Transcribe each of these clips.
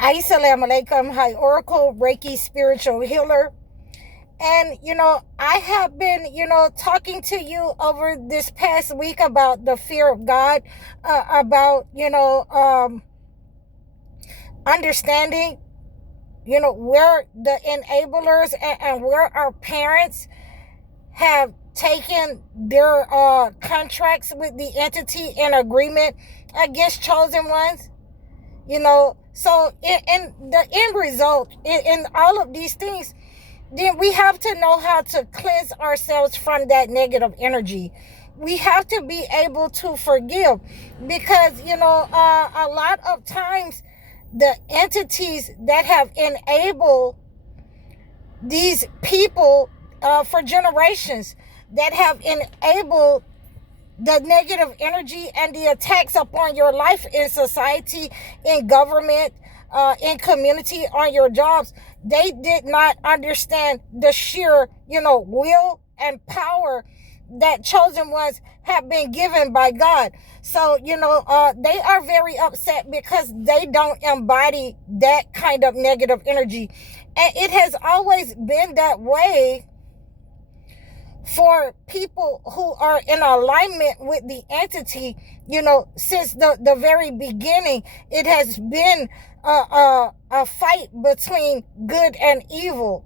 Assalamu alaikum. Hi, Oracle, Reiki, spiritual healer. And, I have been, talking to you over this past week about the fear of God, about, understanding, where the enablers and where our parents have taken their contracts with the entity in agreement against chosen ones. So in the end result, in all of these things, then we have to know how to cleanse ourselves from that negative energy. We have to be able to forgive, because a lot of times the entities that have enabled these people for generations, that have enabled the negative energy and the attacks upon your life in society, in government, in community, on your jobs, they did not understand the sheer, will and power that chosen ones have been given by God. So, they are very upset because they don't embody that kind of negative energy. And it has always been that way for people who are in alignment with the entity. Since the very beginning, it has been a fight between good and evil.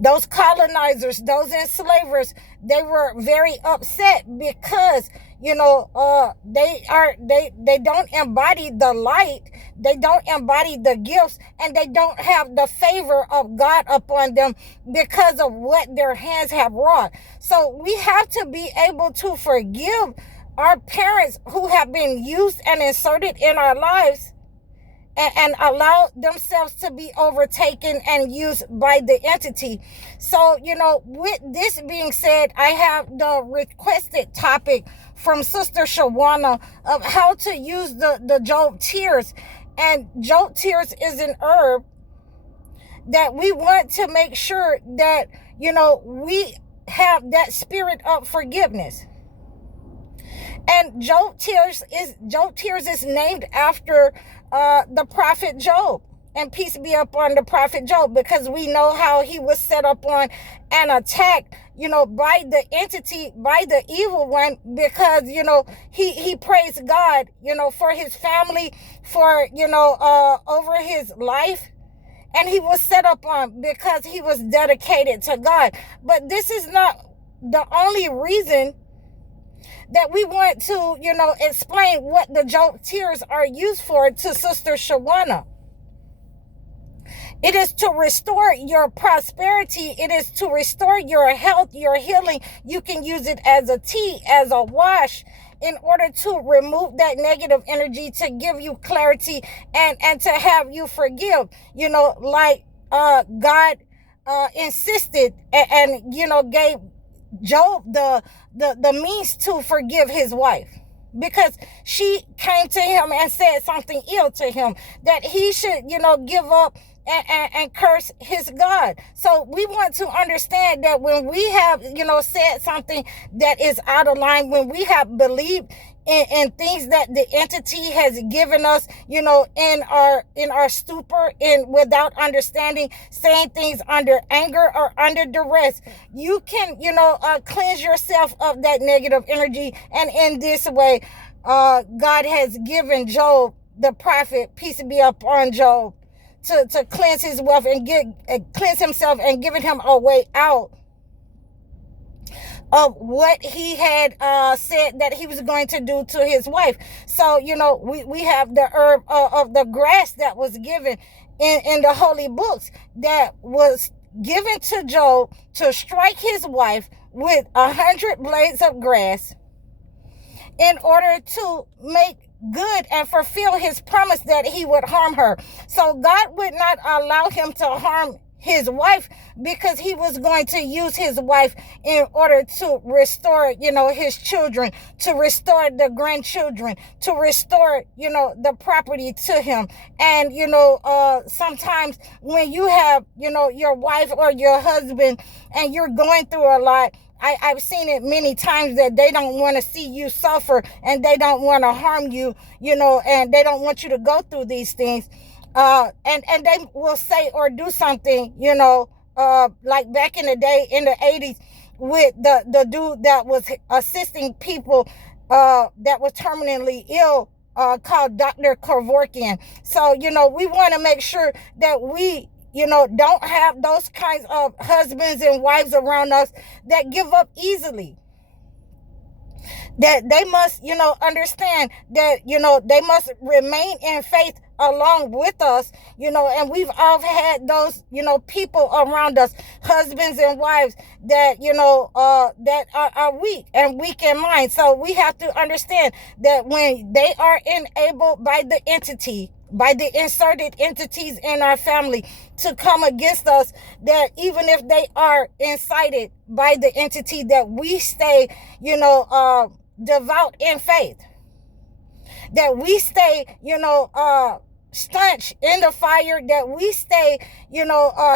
Those colonizers, those enslavers, they were very upset because they don't embody the light, they don't embody the gifts, and they don't have the favor of God upon them because of what their hands have wrought. So we have to be able to forgive our parents who have been used and inserted in our lives, and allow themselves to be overtaken and used by the entity. So, with this being said, I have the requested topic from Sister Shawana of how to use the Job tears. And Job tears is an herb that we want to make sure that, we have that spirit of forgiveness. And Job tears is named after the prophet Job, and peace be upon the prophet Job, because we know how he was set up on and attacked, by the entity, by the evil one, because he praised God, for his family, for over his life. And he was set up on because he was dedicated to God. But this is not the only reason that we want to, explain what the Job tears are used for to Sister Shawana. It is to restore your prosperity. It is to restore your health, your healing. You can use it as a tea, as a wash, in order to remove that negative energy, to give you clarity, and to have you forgive, like God insisted and gave Job the means to forgive his wife, because she came to him and said something ill to him, that he should give up and curse his God. So we want to understand that when we have said something that is out of line, when we have believed in things that the entity has given us, in our stupor, and without understanding, saying things under anger or under duress, you can cleanse yourself of that negative energy. And in this way, God has given Job, the prophet, peace be upon Job, to cleanse his wealth and cleanse himself, and giving him a way out of what he had said that he was going to do to his wife. So, we have the herb of the grass that was given in the holy books, that was given to Job to strike his wife with 100 blades of grass in order to make good and fulfill his promise that he would harm her. So God would not allow him to harm his wife, because he was going to use his wife in order to restore, his children, to restore the grandchildren, to restore, the property to him. And, sometimes when you have, your wife or your husband, and you're going through a lot, I've seen it many times that they don't want to see you suffer, and they don't want to harm you, and they don't want you to go through these things. And they will say or do something, like back in the day in the 80s with the dude that was assisting people that was terminally ill, called Dr. Kevorkian. So, we want to make sure that we, don't have those kinds of husbands and wives around us that give up easily. That they must, understand that, they must remain in faith along with us, and we've all had those, people around us, husbands and wives that, that are weak and weak in mind. So we have to understand that when they are enabled by the entity, by the inserted entities in our family to come against us, that even if they are incited by the entity, that we stay, devout in faith, that we stay, staunch in the fire, that we stay,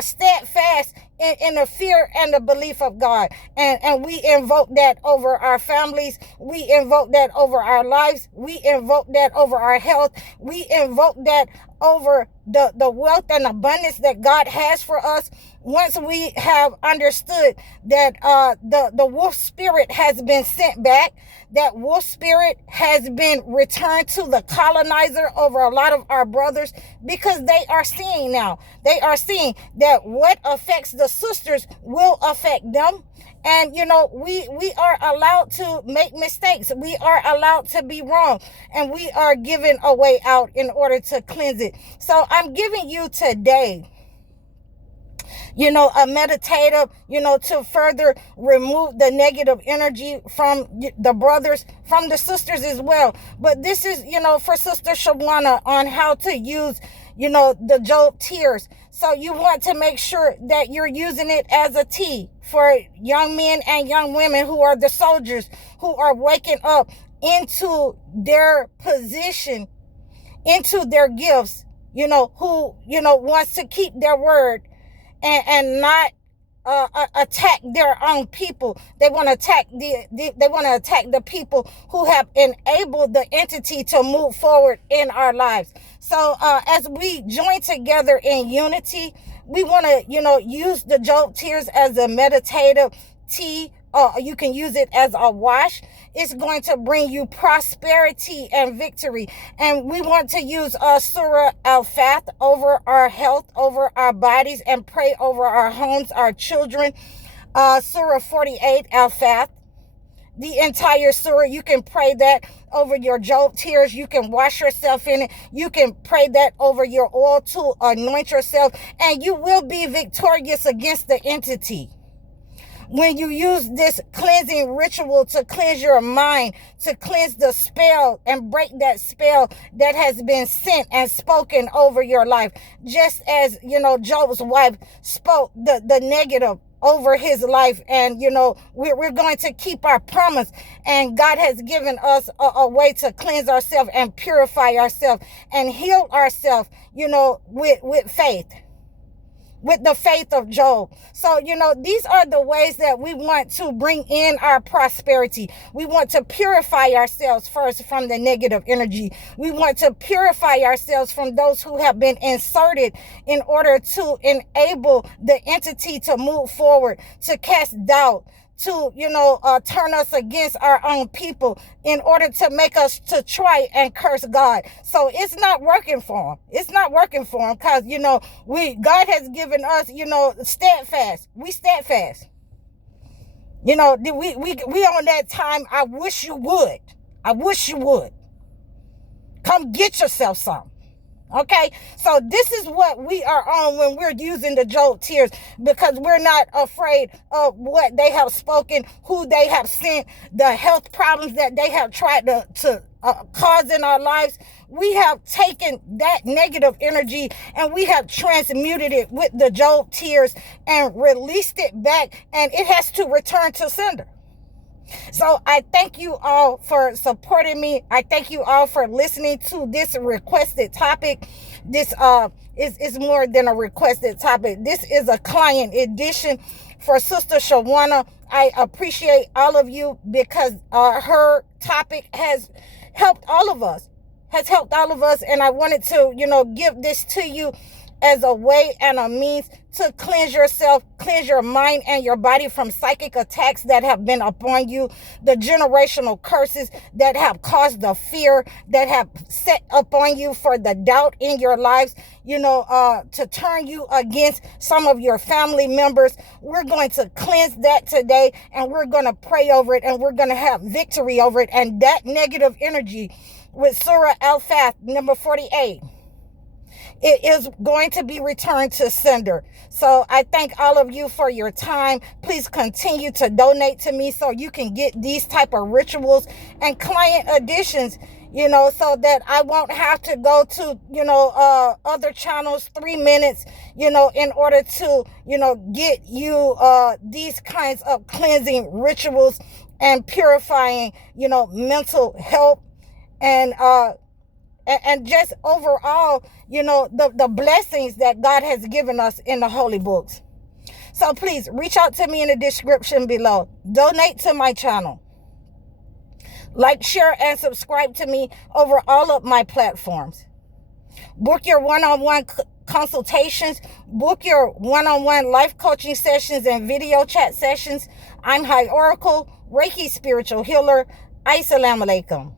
steadfast in the fear and the belief of God. And we invoke that over our families. We invoke that over our lives. We invoke that over our health. We invoke that over the wealth and abundance that God has for us. Once we have understood that the wolf spirit has been sent back, that wolf spirit has been returned to the colonizer over a lot of our brothers, because they are seeing now. They are seeing that what affects the sisters will affect them. And, we are allowed to make mistakes. We are allowed to be wrong. And we are given a way out in order to cleanse it. So I'm giving you today, a meditative, to further remove the negative energy from the brothers, from the sisters as well. But this is, for Sister Shawana on how to use, the Job tears. So you want to make sure that you're using it as a tea for young men and young women who are the soldiers, who are waking up into their position, into their gifts, who, wants to keep their word and not attack their own people. They want to attack the people who have enabled the entity to move forward in our lives. So as we join together in unity, we want to, use the Job tears as a meditative tea. You can use it as a wash. It's going to bring you prosperity and victory. And we want to use Surah Al-Fath over our health, over our bodies, and pray over our homes, our children. Surah 48 Al-Fath. The entire surah, you can pray that over your Job tears. You can wash yourself in it. You can pray that over your oil to anoint yourself. And you will be victorious against the entity. When you use this cleansing ritual to cleanse your mind, to cleanse the spell and break that spell that has been sent and spoken over your life, just as, Job's wife spoke the negative over his life. And, we're going to keep our promise. And God has given us a way to cleanse ourselves and purify ourselves and heal ourselves, with faith. With the faith of Job. So, these are the ways that we want to bring in our prosperity. We want to purify ourselves first from the negative energy. We want to purify ourselves from those who have been inserted in order to enable the entity to move forward, to cast doubt, to, turn us against our own people in order to make us to try and curse God. So it's not working for him. It's not working for him because, God has given us, steadfast. We steadfast. We on that time. I wish you would. I wish you would. Come get yourself some. Okay, so this is what we are on when we're using the Job tears, because we're not afraid of what they have spoken, who they have sent, the health problems that they have tried to cause in our lives. We have taken that negative energy and we have transmuted it with the Job tears and released it back, and it has to return to sender. So I thank you all for supporting me. I thank you all for listening to this requested topic. This is more than a requested topic. This is a client edition for Sister Shawana. I appreciate all of you because her topic has helped all of us. And I wanted to, give this to you as a way and a means to cleanse yourself, cleanse your mind and your body from psychic attacks that have been upon you, the generational curses that have caused the fear, that have set upon you for the doubt in your lives, to turn you against some of your family members. We're going to cleanse that today, and we're going to pray over it, and we're going to have victory over it. And that negative energy with Surah Al-Fath, number 48, it is going to be returned to sender. So I thank all of you for your time. Please continue to donate to me so you can get these type of rituals and client additions, so that I won't have to go to, other channels 3 minutes, in order to, get you these kinds of cleansing rituals and purifying, mental health and just overall, the blessings that God has given us in the holy books. So please reach out to me in the description below. Donate to my channel. Like, share, and subscribe to me over all of my platforms. Book your one-on-one consultations. Book your one-on-one life coaching sessions and video chat sessions. I'm High Oracle, Reiki spiritual healer. Assalamu alaikum.